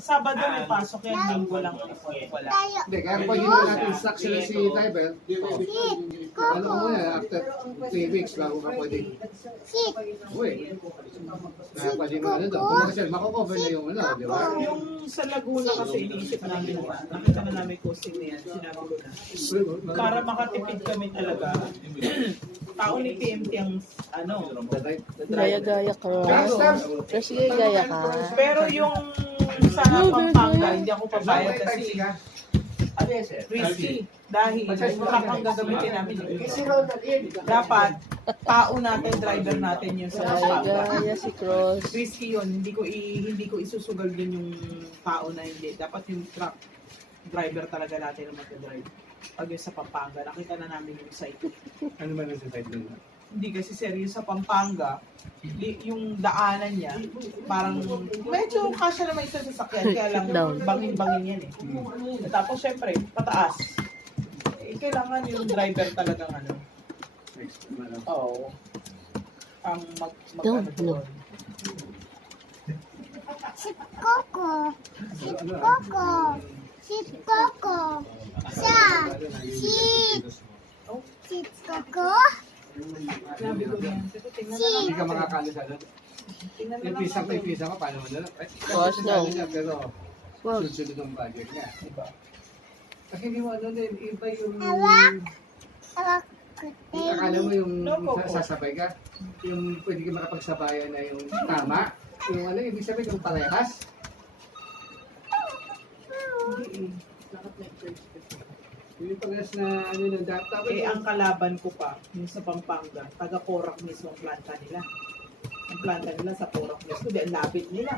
Sabado may pasok yan, linggo lang wala. Hindi, kaya pag ginawa natin instruction si driver, ano mo na, after 3 weeks, bago ka pwede. Uy. Kaya pwede mo ano daw. Kung kasi makukover na yung ano, di ba? Yung sa Laguna kasi iniisip namin, nakita na namin costing na yan, sinabi ko na. Para makatipid kami talaga, tao ni PMT ang ano, Gaya-gaya ka. Pero sige, gaya ka. pero yung sa Pampanga, hindi ako pabayad kasi risky. Dahil yung truck ang gagamitin namin. Dapat, tao natin, driver natin yung sa Pampanga. Gaya-gaya si Cross. Risky yun. Hindi ko isusugal din yung tao na hindi. Dapat yung truck driver talaga natin ang mag-drive. Pag yung sa Pampanga, nakita na namin yung site. Ano ba nasa side doon? Hindi kasi seryo sa Pampanga, yung daanan niya, parang medyo kasya naman isa sa sakyan, kaya lang bangin-bangin yan eh. Tapos syempre, pataas. Kailangan yung driver talagang ano. Oo. Ang ano doon. Si Coco. Siya. Si Coco. Hindi ka makakalo sa doon. Yung pisa ko, paano mo na lang? Boss daw. Pero, sunod-sunod ang budget niya. Kasi hindi mo ano din, iba yung... Akala mo yung sasabay ka, yung pwede ka makapagsabayan na yung tama, yung ano, ibig sabihin yung parehas. Hindi eh. Dapat may choice kasi. Yung parehas na ano yung data. Ang kalaban ko pa, yung sa Pampanga, taga Porac mismo ang planta nila. Ang planta nila sa Porac mismo, ang labit nila.